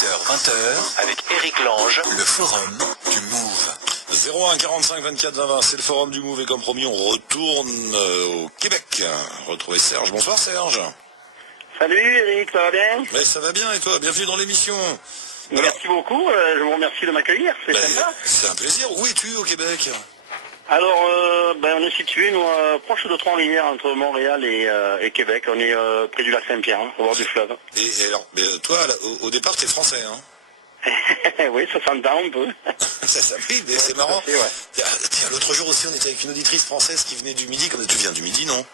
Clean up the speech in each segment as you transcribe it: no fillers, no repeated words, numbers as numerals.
18h-20h, avec Eric Lange, le forum du Move. 01 45 24 20 20, c'est le forum du Move et comme promis, on retourne au Québec. Retrouver Serge. Bonsoir Serge. Salut Eric, ça va bien? Mais ça va bien et toi? Bienvenue dans l'émission. Merci beaucoup, je vous remercie de m'accueillir, c'est sympa. C'est un plaisir. Où es-tu au Québec? Alors, on est situé, nous, proche de Trois-Rivières, entre Montréal et Québec. On est près du lac Saint-Pierre, au bord du fleuve. Et alors, toi, là, au départ, t'es français, hein? Oui, ça s'entend un peu. Oui, mais c'est marrant. Fait, ouais. Tiens, l'autre jour aussi, on était avec une auditrice française qui venait du Midi. Comme tu viens du Midi, non?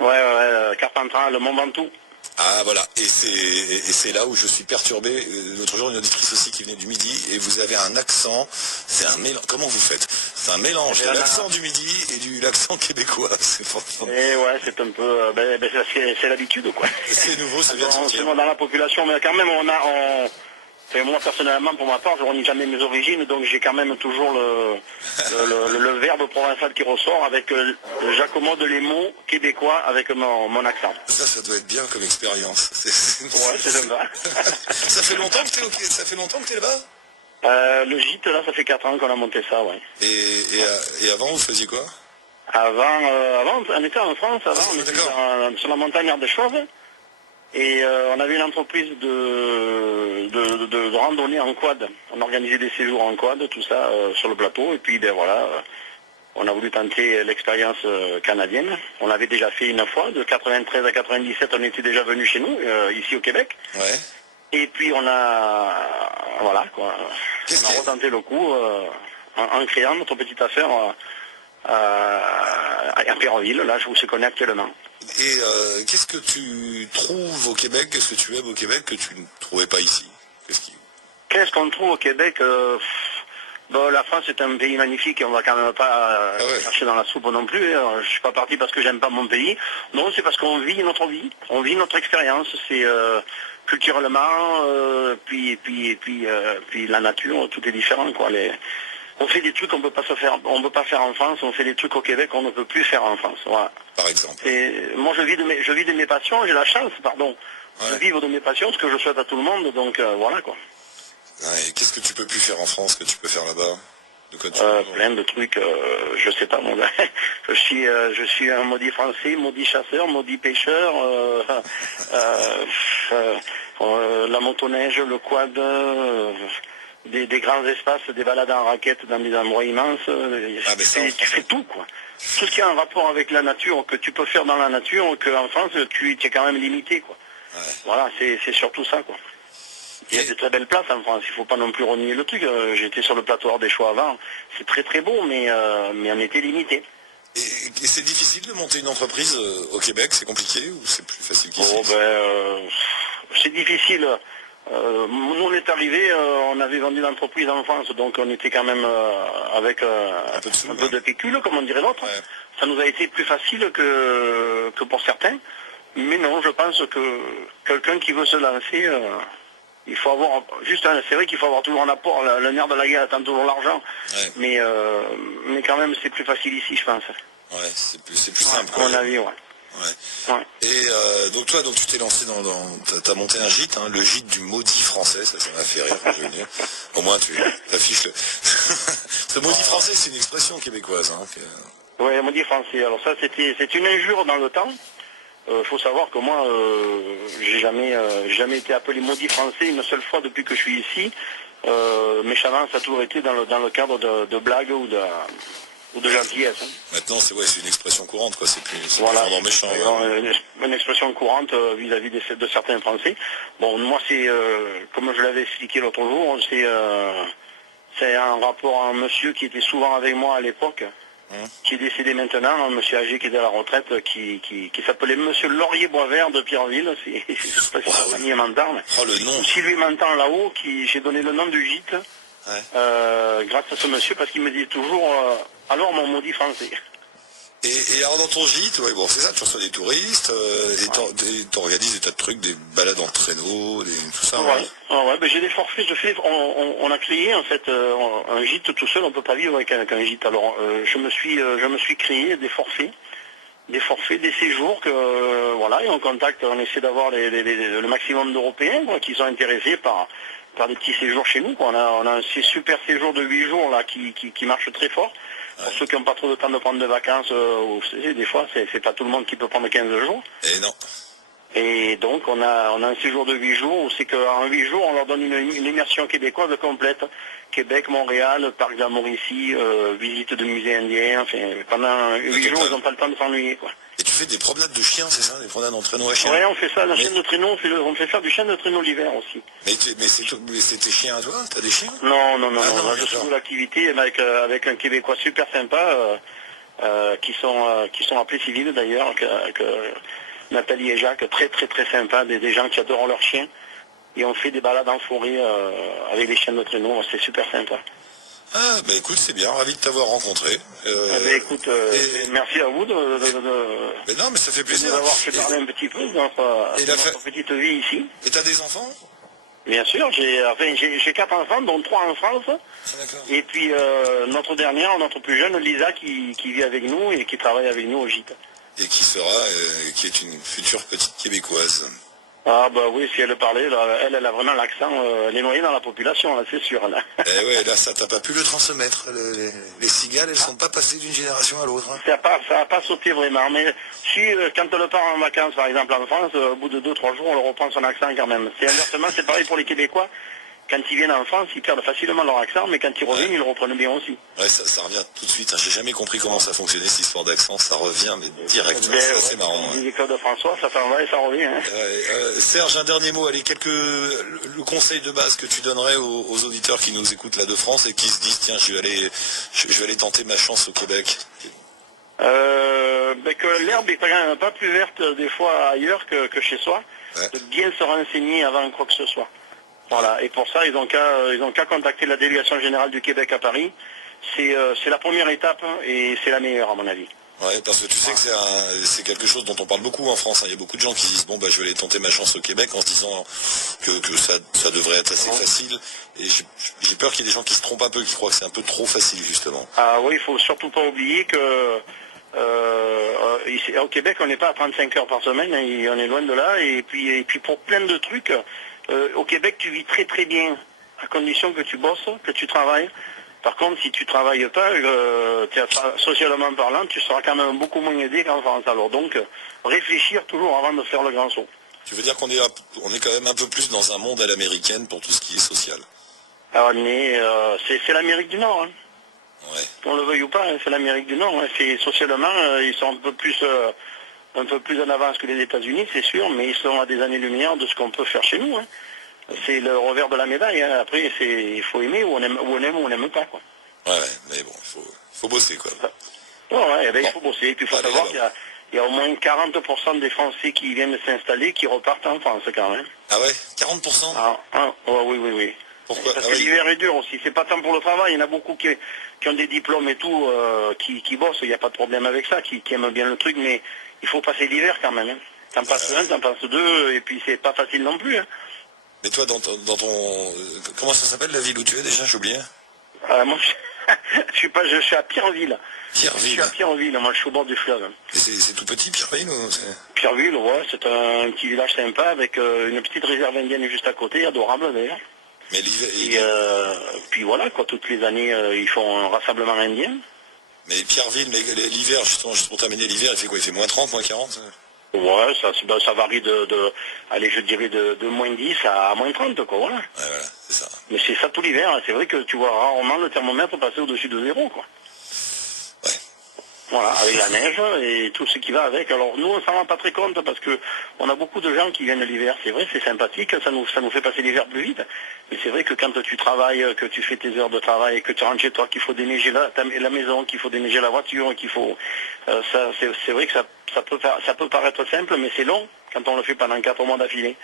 Ouais, Carpentras, le Mont Ventoux. Ah voilà, et c'est là où je suis perturbé. L'autre jour, une auditrice aussi qui venait du Midi, et vous avez un accent, c'est un mélange, comment vous faites? C'est un mélange de l'accent du Midi et de l'accent québécois. Et ouais, c'est un peu, c'est l'habitude, quoi. C'est nouveau, ça vient de sortir. Dans la population, mais quand même, moi personnellement, pour ma part, je ne renie jamais mes origines, donc j'ai quand même toujours le verbe provençal qui ressort avec j'accommode les mots québécois avec mon accent. Ça doit être bien comme expérience. Ouais, c'est sympa. Ça fait longtemps que t'es là-bas? Le gîte, là, ça fait 4 ans qu'on a monté ça, ouais. Et avant, vous faisiez quoi? Avant, on était en France, on était sur la montagne Ardèche-Chauve. Et on avait une entreprise de randonnée en quad. On organisait des séjours en quad, tout ça sur le plateau. Et puis on a voulu tenter l'expérience canadienne. On l'avait déjà fait une fois, de 93 à 97, on était déjà venu chez nous, ici au Québec. Ouais. Et puis on a retenté le coup en créant notre petite affaire à Péronville, là où se connaît actuellement. Et qu'est-ce que tu trouves au Québec, qu'est-ce que tu aimes au Québec que tu ne trouvais pas ici? Qu'est-ce qu'on trouve au Québec? La France est un pays magnifique et on va quand même pas chercher dans la soupe non plus. Je suis pas parti parce que j'aime pas mon pays. Non, c'est parce qu'on vit notre vie, on vit notre expérience. C'est culturellement, puis la nature, tout est différent, quoi. On fait des trucs qu'on peut pas faire en France, on fait des trucs au Québec qu'on ne peut plus faire en France. Voilà. Par exemple. Et moi je vis de mes passions, j'ai la chance, de vivre de mes passions, ce que je souhaite à tout le monde, donc voilà quoi. Ouais, et qu'est-ce que tu peux plus faire en France que tu peux faire là-bas? Plein de trucs, je sais pas mon gars. Je suis un maudit français, maudit chasseur, maudit pêcheur, la motoneige, le quad. Des grands espaces, des balades en raquette dans des endroits immenses, tu fais tout quoi. Tout ce qui a un rapport avec la nature, que tu peux faire dans la nature, qu'en France tu es quand même limité quoi. Ouais. Voilà, c'est surtout ça quoi. Il y a de très belles places en France, il ne faut pas non plus renier le truc. J'étais sur le plateau Ardèche-Chauve avant, c'est très très beau, mais on était limité. Et c'est difficile de monter une entreprise au Québec, c'est compliqué ou c'est plus facile qu'ici? C'est difficile. Nous on est arrivés, on avait vendu l'entreprise en France, donc on était quand même avec un peu de pécule, comme on dirait l'autre. Ouais. Ça nous a été plus facile que pour certains. Mais non, je pense que quelqu'un qui veut se lancer, il faut avoir, c'est vrai qu'il faut avoir toujours un apport, le nerf de la guerre attend toujours l'argent. Ouais. Mais quand même c'est plus facile ici, je pense. Ouais, c'est plus simple. À mon avis, ouais. Ouais. Et donc toi, tu t'es lancé t'as monté un gîte, hein, le gîte du maudit français, ça m'a fait rire quand je venais. Au moins tu affiches ce maudit français, c'est une expression québécoise. Hein, Oui, maudit français. Alors ça, c'est une injure dans le temps. Faut savoir que moi, j'ai jamais été appelé maudit français une seule fois depuis que je suis ici. Méchamment, ça a toujours été dans le cadre de blagues ou de gentillesse. Hein. Maintenant, c'est une expression courante, quoi. C'est vraiment méchant. Une expression courante vis-à-vis de certains Français. Bon, moi, c'est comme je l'avais expliqué l'autre jour, c'est un rapport à un monsieur qui était souvent avec moi à l'époque, qui est décédé maintenant, un monsieur âgé qui est à la retraite, qui s'appelait Monsieur Laurier Boisvert de Pierreville. Je sais pas si sa famille m'entend. Oh, le nom. Si lui m'entend là-haut, j'ai donné le nom du gîte. Ouais. Grâce à ce monsieur, parce qu'il me dit toujours alors mon maudit français. Et alors dans ton gîte, c'est ça, tu reçois des touristes, et t'organises des tas de trucs, des balades en traîneau, tout ça. J'ai des forfaits, on a créé en fait un gîte tout seul, on ne peut pas vivre avec un gîte. Alors je me suis créé des forfaits, des séjours et on contacte, on essaie d'avoir le maximum d'Européens qui sont intéressés par faire des petits séjours chez nous, quoi. On a un super séjour de 8 jours là qui marche très fort. Pour ceux qui n'ont pas trop de temps de prendre de vacances, des fois c'est pas tout le monde qui peut prendre 15 jours. Et non. Et donc on a un séjour de 8 jours où c'est qu'en 8 jours on leur donne une immersion québécoise complète. Québec, Montréal, parc de la Mauricie, visite de musées indiens, enfin pendant 8 jours ils n'ont pas le temps de s'ennuyer, quoi. Et tu fais des promenades de chiens, c'est ça? Des promenades en traîneau à chiens? Oui, on fait ça, la chaîne de traîneau, on fait faire du chien de traîneau l'hiver aussi. Mais c'est tes chiens à toi? T'as des chiens? Non, Ah, je suis l'activité avec un Québécois super sympa, qui sont appelés civils d'ailleurs, que Nathalie et Jacques, très très très sympa, des gens qui adorent leurs chiens. Et on fait des balades en forêt avec les chiens de traîneau, c'est super sympa. Ah, bah écoute, c'est bien, ravi de t'avoir rencontré. Écoute, merci à vous Mais non, mais ça fait plaisir. d'avoir fait parler un petit peu de notre petite vie ici. Et t'as des enfants? Bien sûr, j'ai 4 enfants, dont 3 en France. Ah, d'accord. Et puis notre dernière, notre plus jeune, Lisa, qui vit avec nous et qui travaille avec nous au gîte. Et qui est une future petite Québécoise. Ah bah oui, si elle parlait, là, elle a vraiment l'accent, elle est noyée dans la population, là, c'est sûr. Là. Eh ouais, là, ça t'a pas pu le transmettre. Les cigales, elles sont pas passées d'une génération à l'autre. Hein. Ça a pas sauté vraiment, mais si quand elle part en vacances, par exemple en France, au bout de 2-3 jours, on reprend son accent quand même. C'est inversement, c'est pareil pour les Québécois. Quand ils viennent en France, ils perdent facilement leur accent, mais quand ils reviennent, ils le reprennent bien aussi. Ouais, ça revient tout de suite. Hein. J'ai jamais compris comment ça fonctionnait, cette histoire d'accent. Ça revient, mais direct. C'est marrant. Les écoles de François, ça s'en va et ça revient. Hein. Serge, un dernier mot. Allez, le conseil de base que tu donnerais aux auditeurs qui nous écoutent là de France et qui se disent, tiens, je vais aller tenter ma chance au Québec. Que l'herbe est pas plus verte des fois ailleurs que chez soi. Ouais. De bien se renseigner avant quoi que ce soit. Voilà, et pour ça, ils ont qu'à contacter la délégation générale du Québec à Paris. C'est la première étape et c'est la meilleure à mon avis. Ouais, parce que tu sais que c'est quelque chose dont on parle beaucoup en France. Hein. Il y a beaucoup de gens qui disent bon bah je vais aller tenter ma chance au Québec en se disant que ça devrait être assez facile. Et j'ai peur qu'il y ait des gens qui se trompent un peu, qui croient que c'est un peu trop facile justement. Ah oui, il faut surtout pas oublier que ici, au Québec on n'est pas à 35 heures par semaine, hein, on est loin de là. Et puis pour plein de trucs. Au Québec, tu vis très très bien, à condition que tu bosses, que tu travailles. Par contre, si tu travailles pas, socialement parlant, tu seras quand même beaucoup moins aidé qu'en France. Alors donc, réfléchir toujours avant de faire le grand saut. Tu veux dire qu'on est quand même un peu plus dans un monde à l'américaine pour tout ce qui est social? Alors, c'est l'Amérique du Nord. Hein. Ouais. Qu'on le veuille ou pas, hein, c'est l'Amérique du Nord. Hein. Socialement, ils sont un peu plus en avance que les États-Unis, c'est sûr, mais ils sont à des années-lumière de ce qu'on peut faire chez nous. Hein. C'est le revers de la médaille. Hein. Après, il faut aimer ou on aime ou on n'aime pas. Quoi. Ouais, mais bon, il faut bosser, quoi. Ouais, il faut bosser. Et puis, il faut savoir qu'il y a au moins 40% des Français qui viennent s'installer qui repartent en France, quand même. Ah ouais, 40%? Oui. Pourquoi? Parce que l'hiver est dur aussi. C'est pas tant pour le travail. Il y en a beaucoup qui ont des diplômes et tout, qui bossent. Il n'y a pas de problème avec ça, qui aiment bien le truc, mais il faut passer l'hiver quand même. Hein. T'en passes un, t'en passes deux, et puis c'est pas facile non plus. Hein. Mais toi, dans ton... Comment ça s'appelle la ville où tu es déjà? J'ai oublié. Moi, je suis à Pierreville. Pierreville. Je suis à Pierreville, moi je suis au bord du fleuve. Et c'est tout petit, Pierreville ou Pierreville, ouais, c'est un petit village sympa avec une petite réserve indienne juste à côté, adorable d'ailleurs. Mais puis voilà, quoi, toutes les années, ils font un rassemblement indien. Mais Pierreville, l'hiver, justement, juste pour terminer l'hiver, il fait quoi? Il fait moins 30, moins 40? Ouais, ça varie allez, je dirais de moins 10 à moins 30, quoi, voilà. Ouais, voilà, c'est ça. Mais c'est ça tout l'hiver, hein. C'est vrai que tu vois rarement le thermomètre passer au-dessus de 0, quoi. Ouais. Voilà, avec la neige et tout ce qui va avec. Alors nous, on s'en rend pas très compte parce que on a beaucoup de gens qui viennent l'hiver. C'est vrai, c'est sympathique, ça nous fait passer l'hiver plus vite. Mais c'est vrai que quand tu travailles, que tu fais tes heures de travail, que tu rentres chez toi, qu'il faut déneiger la maison, qu'il faut déneiger la voiture, qu'il faut... c'est vrai que ça peut paraître simple, mais c'est long quand on le fait pendant 4 mois d'affilée.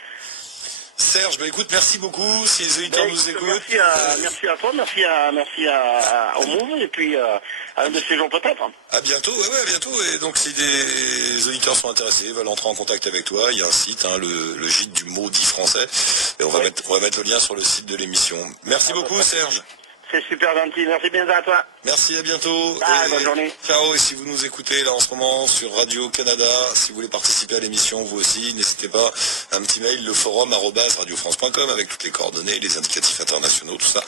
Serge, écoute, merci beaucoup. Si les auditeurs nous écoutent. Merci à toi, merci au Move, et puis à un de ces jours peut-être. À bientôt, ouais, à bientôt. Et donc si des auditeurs sont intéressés, veulent entrer en contact avec toi, il y a un site, hein, le gîte du maudit français. Et on va mettre le lien sur le site de l'émission. Merci beaucoup, Serge. C'est super gentil, merci bien à toi. Merci, à bientôt. Bonne journée. Ciao, et si vous nous écoutez là en ce moment sur Radio-Canada, si vous voulez participer à l'émission, vous aussi, n'hésitez pas, un petit mail, leforum@radiofrance.com avec toutes les coordonnées, les indicatifs internationaux, tout ça.